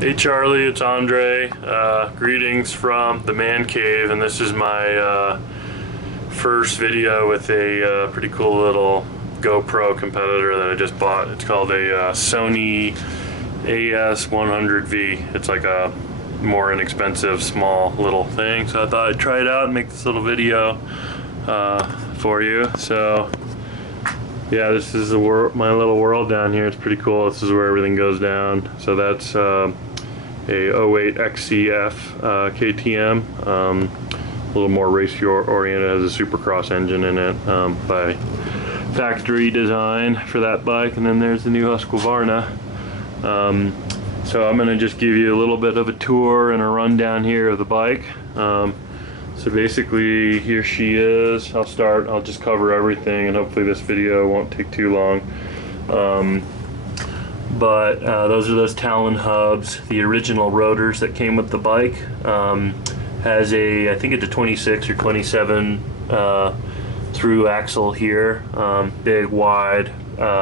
Hey Charlie, it's Andre. Greetings from the man cave, and this is my first video with a pretty cool little GoPro competitor that I just bought. It's called a Sony AS100V. It's like a more inexpensive, small little thing, so I thought I'd try it out and make this little video for you. So yeah, this is my little world down here. It's pretty cool. This is where everything goes down. So that's a 08 XCF KTM, a little more race oriented, has a Supercross engine in it by factory design for that bike. And then there's the new Husqvarna. So I'm going to just give you a little bit of a tour and a rundown here of the bike. So basically, here she is. I'll just cover everything, and hopefully this video won't take too long. But those are those Talon hubs, the original rotors that came with the bike. Has I think it's a 26 or 27 through axle here, big, wide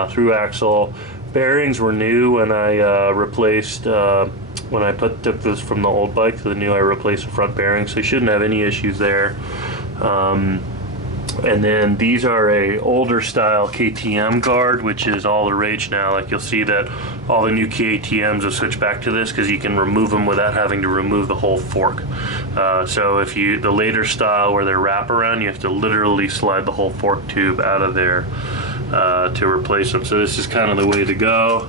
through axle. Bearings were new when I when I took this from the old bike to the new. I replaced the front bearings, so you shouldn't have any issues there. And then these are a older style KTM guard, which is all the rage now. Like, you'll see that all the new KTMs have switched back to this because you can remove them without having to remove the whole fork. So if the later style where they're wraparound, you have to literally slide the whole fork tube out of there to replace them. So this is kind of the way to go.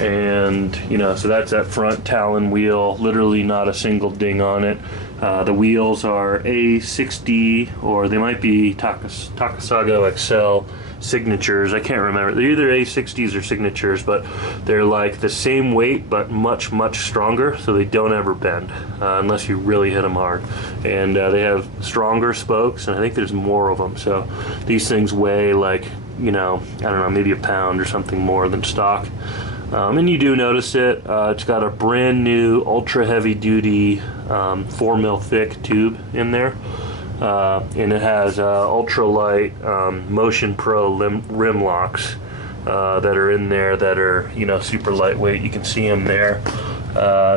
And so that's that front Talon wheel, literally not a single ding on it. The wheels are A60, or they might be Takasago XL signatures. I can't remember. They're either A60s or signatures, but they're like the same weight but much stronger, so they don't ever bend unless you really hit them hard. And they have stronger spokes, and I think there's more of them. So these things weigh like, I don't know, maybe a pound or something more than stock. And you do notice it. It's got a brand new ultra heavy duty 4mm thick tube in there, and it has ultralight Motion Pro rim locks that are in there that are super lightweight. You can see them there.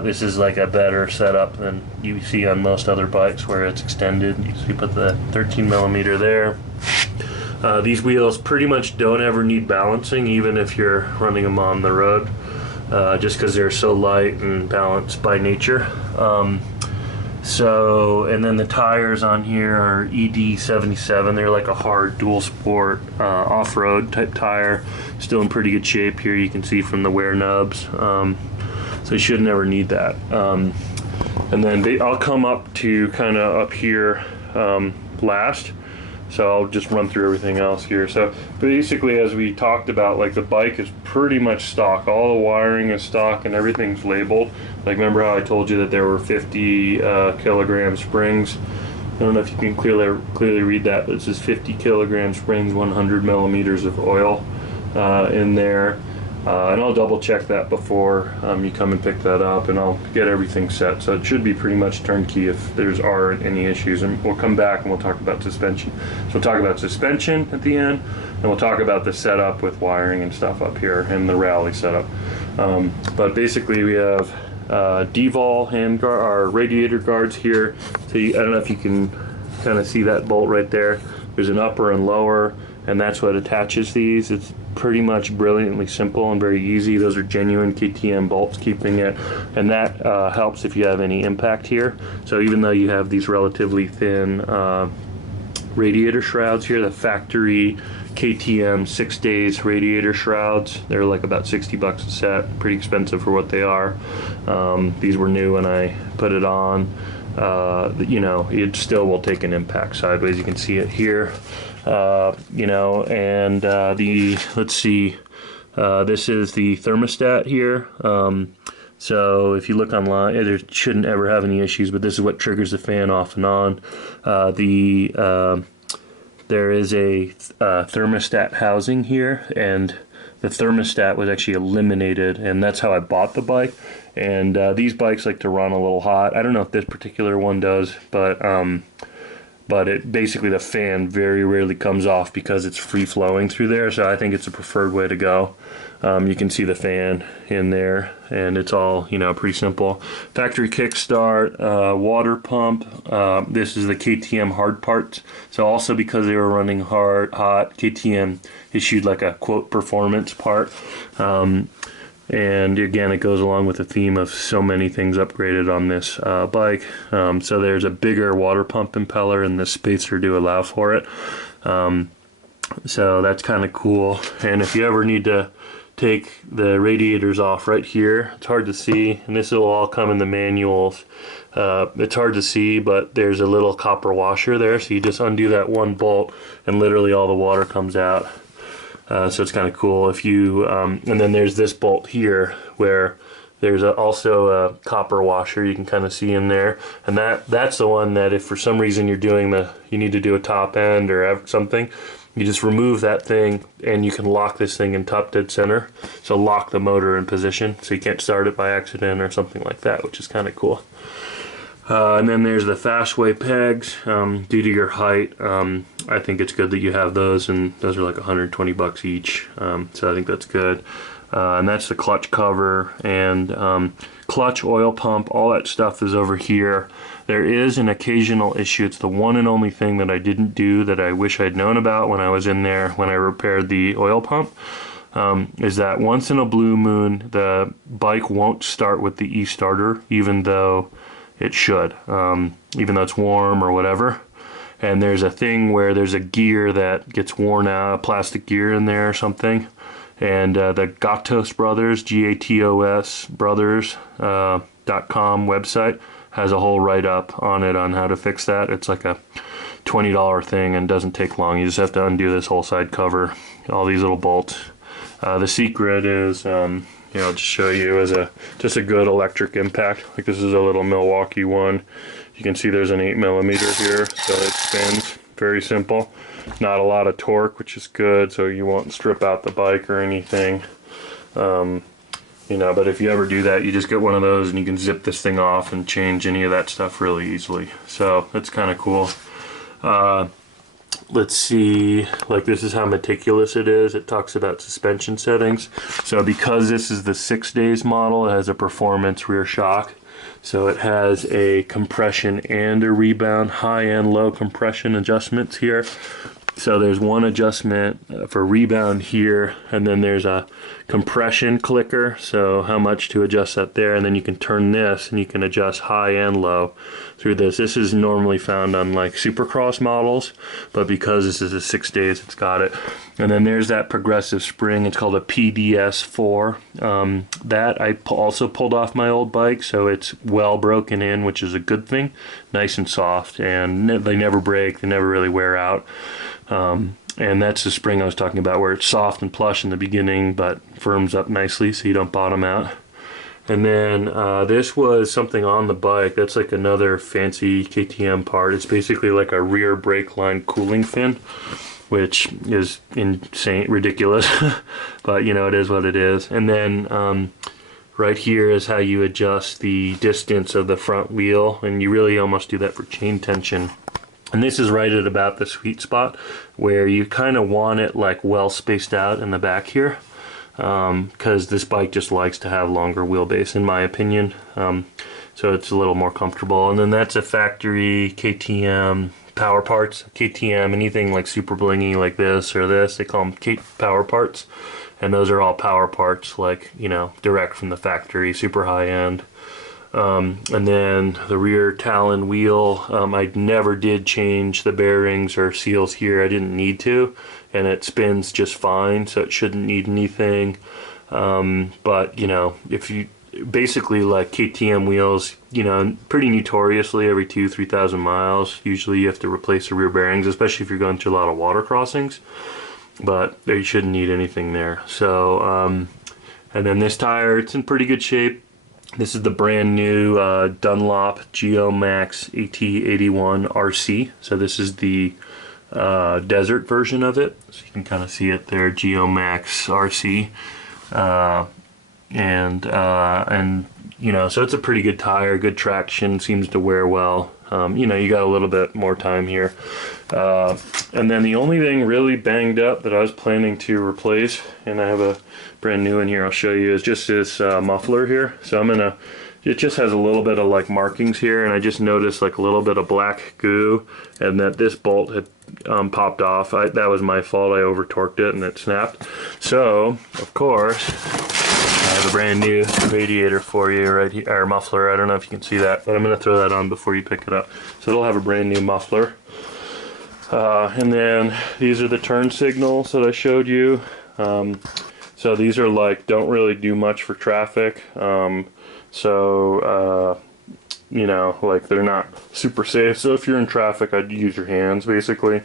This is like a better setup than you see on most other bikes where it's extended. You put the 13mm there. These wheels pretty much don't ever need balancing, even if you're running them on the road, just because they're so light and balanced by nature. And then the tires on here are ED77. They're like a hard dual sport off-road type tire. Still in pretty good shape here, you can see from the wear nubs. So you should never need that. And then I'll come up to kind of up here last. So I'll just run through everything else here. So basically, as we talked about, like, the bike is pretty much stock. All the wiring is stock and everything's labeled. Like, remember how I told you that there were 50 kilogram springs? I don't know if you can clearly read that, but it says 50 kilogram springs, 100 millimeters of oil in there. And I'll double check that before you come and pick that up, and I'll get everything set. So it should be pretty much turnkey if there aren't any issues. And we'll come back and we'll talk about suspension. So we'll talk about suspension at the end, and we'll talk about the setup with wiring and stuff up here and the rally setup. But basically we have D-Vol or radiator guards here. So I don't know if you can kind of see that bolt right there. There's an upper and lower, and that's what attaches these. It's pretty much brilliantly simple and very easy. Those are genuine KTM bolts keeping it, and that helps if you have any impact here. So even though you have these relatively thin radiator shrouds here, the factory KTM 6 days radiator shrouds, they're like about 60 bucks a set, pretty expensive for what they are. These were new when I put it on. It still will take an impact sideways. You can see it here. Let's see, this is the thermostat here. So if you look online, there shouldn't ever have any issues, but this is what triggers the fan off and on. There is a thermostat housing here, and the thermostat was actually eliminated, and that's how I bought the bike. And these bikes like to run a little hot. I don't know if this particular one does, but but it basically, the fan very rarely comes off because it's free flowing through there. So I think it's a preferred way to go. You can see the fan in there, and it's all, you know, pretty simple. Factory kickstart, water pump. This is the KTM hard parts. So also because they were running hot, KTM issued like a quote performance part. And again, it goes along with the theme of so many things upgraded on this bike. So there's a bigger water pump impeller and the spacer to allow for it. So that's kind of cool. And if you ever need to take the radiators off right here, it's hard to see, and this will all come in the manuals. It's hard to see, but there's a little copper washer there, so you just undo that one bolt and literally all the water comes out. So it's kind of cool. If you and then there's this bolt here where there's also a copper washer you can kind of see in there, and that's the one that if for some reason you need to do a top end or something, you just remove that thing and you can lock this thing in top dead center. So lock the motor in position so you can't start it by accident or something like that, which is kind of cool. And then there's the Fastway pegs. Due to your height, I think it's good that you have those, and those are like 120 bucks each. So I think that's good. And that's the clutch cover and clutch, oil pump, all that stuff is over here. There is an occasional issue. It's the one and only thing that I didn't do that I wish I'd known about when I was in there when I repaired the oil pump. Is that once in a blue moon, the bike won't start with the e-starter, even though it should, even though it's warm or whatever. And there's a thing where there's a gear that gets worn out, a plastic gear in there or something. And the Gatos Brothers, Gatos Brothers .com website has a whole write-up on it on how to fix that. It's like a $20 thing and doesn't take long. You just have to undo this whole side cover, all these little bolts. The secret is, I'll just show you, as just a good electric impact. Like this is a little Milwaukee one. You can see there's an 8mm here, so it spins. Very simple. Not a lot of torque, which is good, so you won't strip out the bike or anything. But if you ever do that, you just get one of those and you can zip this thing off and change any of that stuff really easily. So that's kind of cool. Let's see, like this is how meticulous it is. It talks about suspension settings. So because this is the 6 days model, it has a performance rear shock. So it has a compression and a rebound, high and low compression adjustments here. So there's one adjustment for rebound here, and then there's a compression clicker, so how much to adjust that there, and then you can turn this and you can adjust high and low through this. This is normally found on like Supercross models, but because this is a 6 days, it's got it. And then there's that progressive spring. It's called a PDS4. That I also pulled off my old bike, so it's well broken in, which is a good thing. Nice and soft, and they never break, they never really wear out. And that's the spring I was talking about, where it's soft and plush in the beginning but firms up nicely so you don't bottom out. And then this was something on the bike. That's like another fancy KTM part. It's basically like a rear brake line cooling fin, which is insane, ridiculous. But it is what it is. And then right here is how you adjust the distance of the front wheel, and you really almost do that for chain tension. And this is right at about the sweet spot where you kind of want it like well spaced out in the back here, because this bike just likes to have longer wheelbase, in my opinion. So it's a little more comfortable. And then that's a factory KTM power parts. KTM, anything like super blingy like this or this, they call them power parts. And those are all power parts, like, direct from the factory, super high end. And then the rear Talon wheel, I never did change the bearings or seals here. I didn't need to, and it spins just fine, so it shouldn't need anything. But if you basically, like KTM wheels, pretty notoriously every 2,000-3,000 miles, usually you have to replace the rear bearings, especially if you're going through a lot of water crossings. But you shouldn't need anything there. So, and then this tire, it's in pretty good shape. This is the brand new Dunlop Geomax AT81 RC. So this is the desert version of it. So you can kind of see it there, Geomax RC. And You know, so it's a pretty good tire, good traction, seems to wear well. You know, you got a little bit more time here. And then the only thing really banged up that I was planning to replace, and I have a brand new one here I'll show you, is just this muffler here. So I'm gonna, it just has a little bit of like markings here, and I just noticed like a little bit of black goo, and that this bolt had popped off. That was my fault, I over torqued it and it snapped. So, of course, I have a brand new radiator for you right here, or muffler. I don't know if you can see that, but I'm going to throw that on before you pick it up. So it'll have a brand new muffler. And then these are the turn signals that I showed you. So these are like, don't really do much for traffic. You know, like they're not super safe. So if you're in traffic, I'd use your hands basically.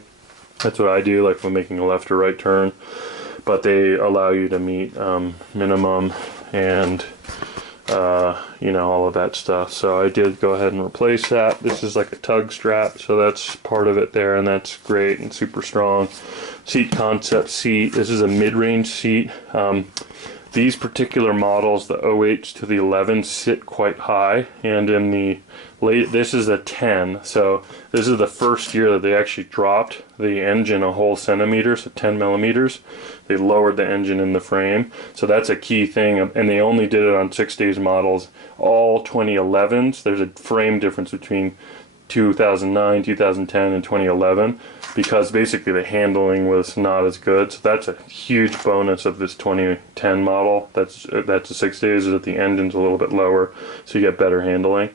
That's what I do, like if I'm making a left or right turn. But they allow you to meet minimum and you know, all of that stuff. So I did go ahead and replace that. This is like a tug strap, so that's part of it there, and that's great and super strong. Seat concept seat. This is a mid-range seat. These particular models, the 08s to the 11s, sit quite high, and in the late, this is a 10, so this is the first year that they actually dropped the engine a whole centimeter, so 10 millimeters. They lowered the engine in the frame, so that's a key thing, and they only did it on 6 days models. All 2011s, there's a frame difference between 2009, 2010, and 2011, because basically the handling was not as good. So that's a huge bonus of this 2010 model. That's a 6 days, is that the engine's a little bit lower, so you get better handling.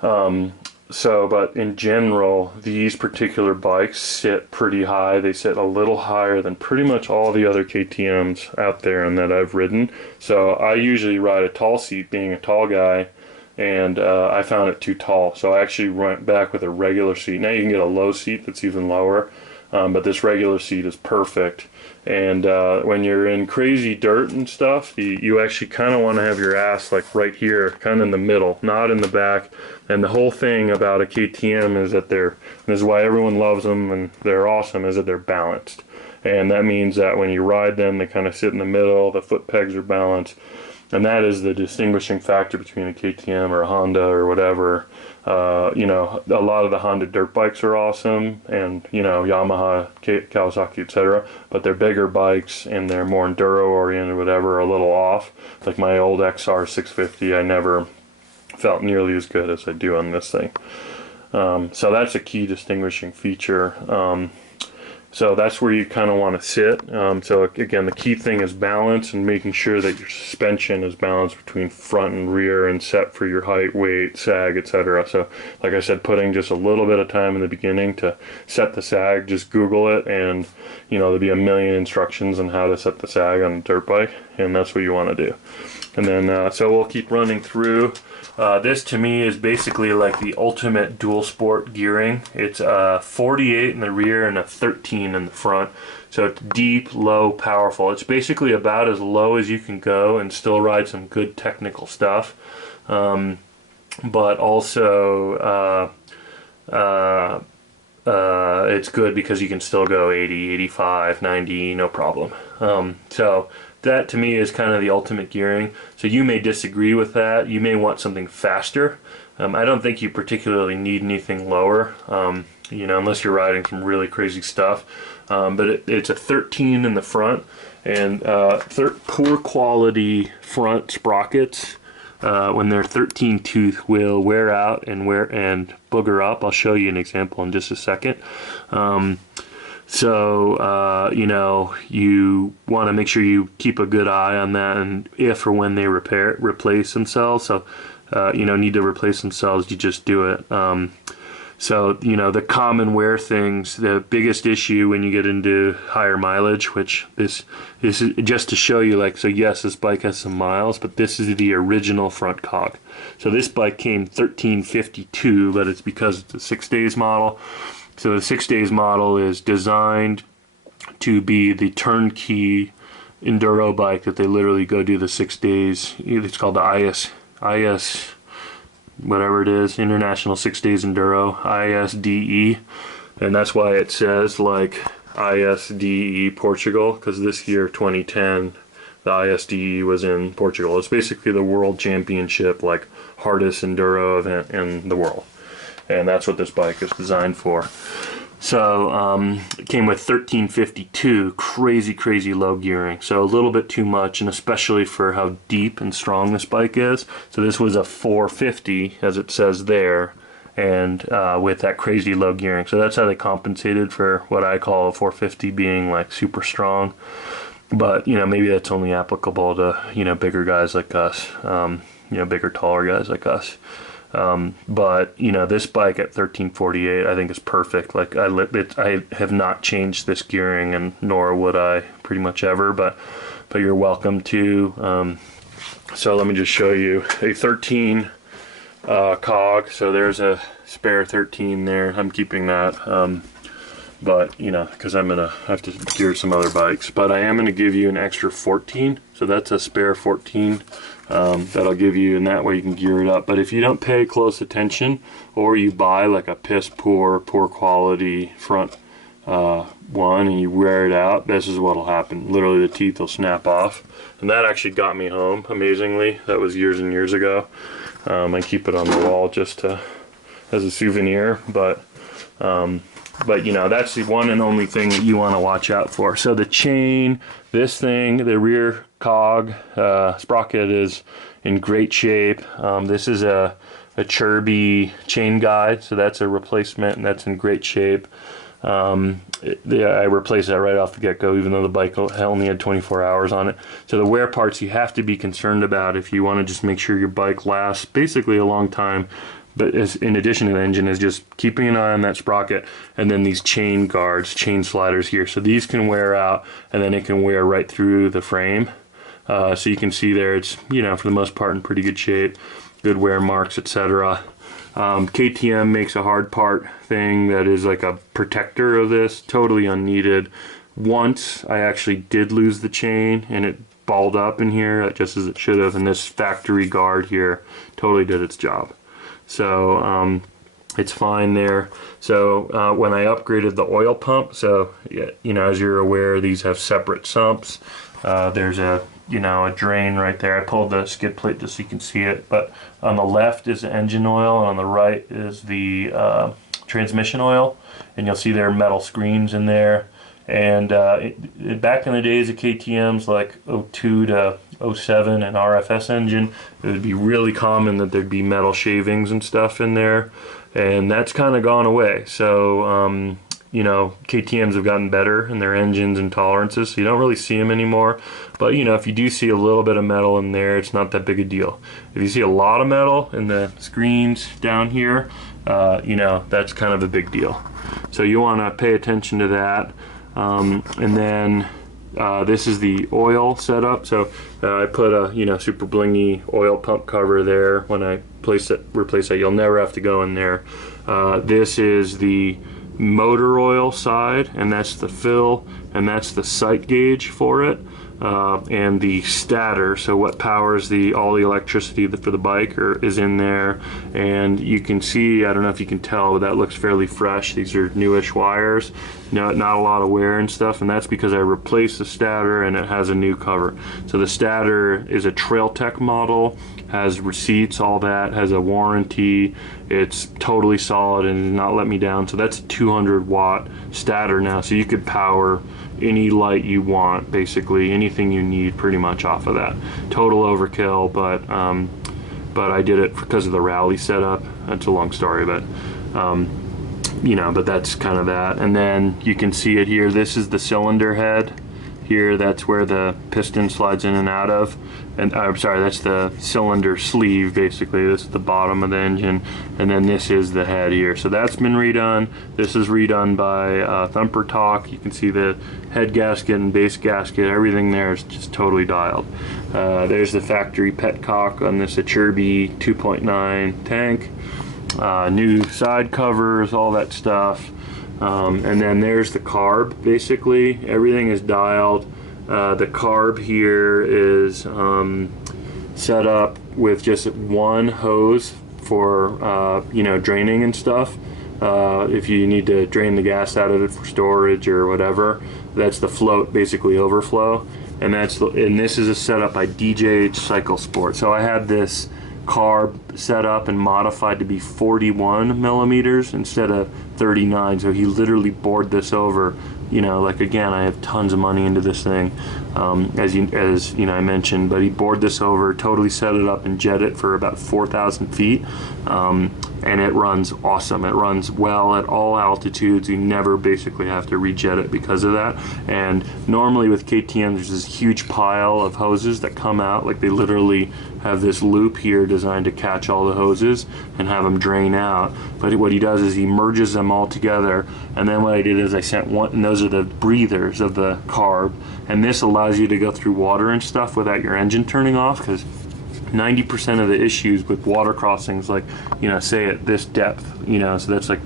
But in general, these particular bikes sit pretty high. They sit a little higher than pretty much all the other KTMs out there and that I've ridden. So I usually ride a tall seat, being a tall guy, and I found it too tall. So I actually went back with a regular seat. Now you can get a low seat that's even lower, but this regular seat is perfect. And when you're in crazy dirt and stuff, you actually kind of want to have your ass like right here, kind of in the middle, not in the back. And the whole thing about a KTM is that this is why everyone loves them and they're awesome, is that they're balanced. And that means that when you ride them, they kind of sit in the middle, the foot pegs are balanced. And that is the distinguishing factor between a KTM or a Honda or whatever. You know, a lot of the Honda dirt bikes are awesome, and you know, Yamaha, Kawasaki, etc. But they're bigger bikes and they're more enduro oriented, whatever, are a little off. Like my old XR 650, I never felt nearly as good as I do on this thing. So that's a key distinguishing feature. So that's where you kind of want to sit. So again, the key thing is balance and making sure that your suspension is balanced between front and rear and set for your height, weight, sag, etc. So like I said, putting just a little bit of time in the beginning to set the sag, just Google it, and you know, there'll be a million instructions on how to set the sag on a dirt bike, and that's what you want to do. And then so we'll keep running through. This to me is basically like the ultimate dual sport gearing. It's a 48 in the rear and a 13 in the front. So it's deep, low, powerful. It's basically about as low as you can go and still ride some good technical stuff. But also it's good because you can still go 80, 85, 90, no problem. So that to me is kind of the ultimate gearing. So you may disagree with that. You may want something faster. I don't think you particularly need anything lower, you know, unless you're riding some really crazy stuff. But it's a 13 in the front, and poor quality front sprockets, when they're 13 tooth, will wear out and booger up. I'll show you an example in just a second. You know, you want to make sure you keep a good eye on that, and if or when they replace themselves. So, you know, need to replace themselves, you just do it. So, you know, the common wear things, the biggest issue when you get into higher mileage, which this is just to show you, like, so yes, this bike has some miles, but this is the original front cog. So this bike came 1352, but it's because it's a 6 days model. So the 6 days model is designed to be the turnkey enduro bike that they literally go do the 6 days. It's called the IS whatever it is, International 6 Days Enduro, ISDE. And that's why it says like ISDE Portugal, because this year, 2010, The ISDE was in Portugal. It's basically the world championship, like hardest enduro event in the world, and that's what this bike is designed for. So it came with 1352, crazy low gearing, so a little bit too much, and especially for how deep and strong this bike is. So this was a 450, as it says there, and with that crazy low gearing. So that's how they compensated for what I call a 450 being like super strong. But you know, maybe that's only applicable to, you know, bigger guys like us, you know, bigger, taller guys like us. But you know, this bike at 1348 I think is perfect. Like I have not changed this gearing, and nor would I pretty much ever, but you're welcome to. So let me just show you a 13 cog. So there's a spare 13 there. I'm keeping that, but you know, because I'm gonna have to gear some other bikes, but I am gonna give you an extra 14, so that's a spare 14 that I'll give you, and that way you can gear it up. But if you don't pay close attention, or you buy like a piss poor quality front one and you wear it out, this is what'll happen. Literally the teeth will snap off. And that actually got me home, amazingly. That was years and years ago. I keep it on the wall just as a souvenir, but you know, that's the one and only thing that you want to watch out for. So the chain, this thing, the rear cog sprocket is in great shape. This is a Chirby chain guide, so that's a replacement, and that's in great shape. I replaced that right off the get-go, even though the bike only had 24 hours on it. So the wear parts you have to be concerned about if you want to just make sure your bike lasts basically a long time. But in addition to the engine, is just keeping an eye on that sprocket, and then these chain guards, chain sliders here. So these can wear out, and then it can wear right through the frame. So you can see there, it's, you know, for the most part in pretty good shape, good wear marks, etc. KTM makes a hard part thing that is like a protector of this, totally unneeded. Once I actually did lose the chain, and it balled up in here, just as it should have, and this factory guard here totally did its job. So it's fine there. So when I upgraded the oil pump, so you know, as you're aware, these have separate sumps. There's a drain right there. I pulled the skid plate just so you can see it, but on the left is the engine oil, and on the right is the transmission oil, and you'll see there are metal screens in there. And back in the days of KTM's like 02 to 07 and RFS engine, it would be really common that there'd be metal shavings and stuff in there, and that's kind of gone away. So you know, KTM's have gotten better in their engines and tolerances, so you don't really see them anymore. But you know, if you do see a little bit of metal in there, it's not that big a deal. If you see a lot of metal in the screens down here, you know, that's kind of a big deal. So you want to pay attention to that. And then this is the oil setup. So I put a super blingy oil pump cover there. When I replace that, you'll never have to go in there. This is the motor oil side, and that's the fill, and that's the sight gauge for it, and the stator, so what powers all the electricity for the bike is in there. And you can see, I don't know if you can tell, but that looks fairly fresh. These are newish wires, not a lot of wear and stuff, and that's because I replaced the stator and it has a new cover. So the stator is a Trail Tech model, has receipts, all that, has a warranty. It's totally solid and did not let me down. So that's a 200-watt stator now, so you could power any light you want, basically anything you need pretty much off of that. Total overkill, but I did it because of the rally setup. That's a long story, but you know, but that's kind of that. And then you can see it here. This is the cylinder head here. That's where the piston slides in and out of. And I'm sorry, that's the cylinder sleeve, basically. This is the bottom of the engine, and then this is the head here. So that's been redone. This is redone by Thumper Talk. You can see the head gasket and base gasket, everything there is just totally dialed. There's the factory petcock on this Chirby 2.9 tank. New side covers, all that stuff. And then there's the carb, basically. Everything is dialed. The carb here is set up with just one hose for draining and stuff. If you need to drain the gas out of it for storage or whatever, that's the float, basically overflow. and this is a setup by DJH Cycle Sport. So I had this carb set up and modified to be 41 millimeters instead of 39. So he literally bored this over. You know, like, again, I have tons of money into this thing, as you know, I mentioned, but he bored this over, totally set it up and jet it for about 4,000 feet, and it runs awesome. It runs well at all altitudes. You never basically have to rejet it because of that. And normally with KTM, there's this huge pile of hoses that come out, like they literally have this loop here designed to catch all the hoses and have them drain out. But what he does is he merges them all together, and then what I did is I sent one, and those are the breathers of the carb, and this allows you to go through water and stuff without your engine turning off, because 90% of the issues with water crossings, like, you know, say at this depth, you know, so that's like,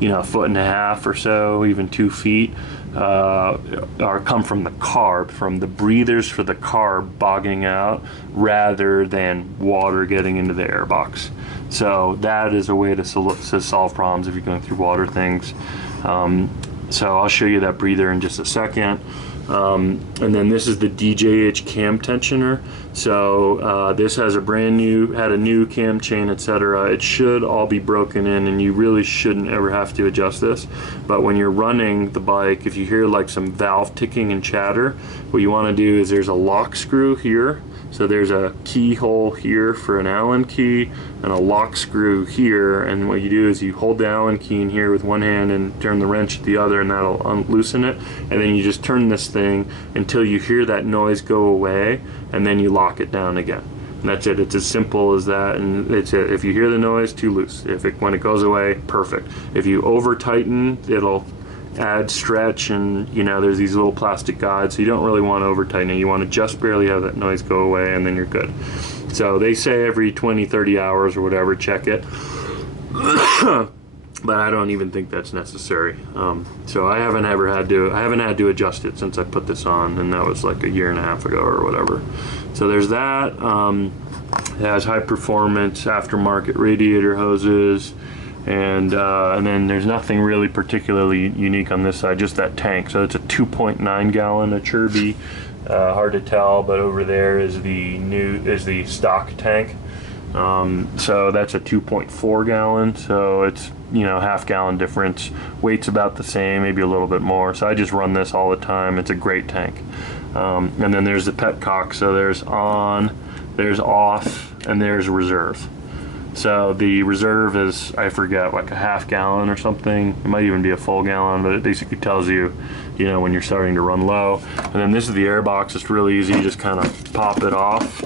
you know, 1.5 feet or so, even 2 feet, come from the carb, from the breathers for the carb bogging out rather than water getting into the airbox. So that is a way to solve problems if you're going through water things. So I'll show you that breather in just a second. And then this is the DJH cam tensioner. So this has had a new cam chain, etc. It should all be broken in, and you really shouldn't ever have to adjust this. But when you're running the bike, if you hear like some valve ticking and chatter, what you want to do is there's a lock screw here. So there's a keyhole here for an Allen key and a lock screw here, and what you do is you hold the Allen key in here with one hand and turn the wrench with the other, and that'll loosen it, and then you just turn this thing until you hear that noise go away, and then you lock it down again. And that's it. It's as simple as that, and it's it. If you hear the noise, too loose. When it goes away, perfect. If you over tighten, it'll add stretch, and you know, there's these little plastic guides, so you don't really want to over tighten it. You want to just barely have that noise go away, and then you're good. So they say every 20-30 hours or whatever, check it. But I don't even think that's necessary. So I haven't had to adjust it since I put this on, and that was like 1.5 years ago or whatever. So there's that. It has high performance aftermarket radiator hoses. And then there's nothing really particularly unique on this side, just that tank. So it's a 2.9 gallon Achirby. Hard to tell, but over there is the stock tank. So that's a 2.4 gallon. So it's, you know, half gallon difference. Weight's about the same, maybe a little bit more. So I just run this all the time. It's a great tank. And then there's the petcock. So there's on, there's off, and there's reserve. So the reserve is, I forget, like a half gallon or something. It might even be a full gallon, but it basically tells you, you know, when you're starting to run low. And then this is the airbox. It's really easy. You just kind of pop it off,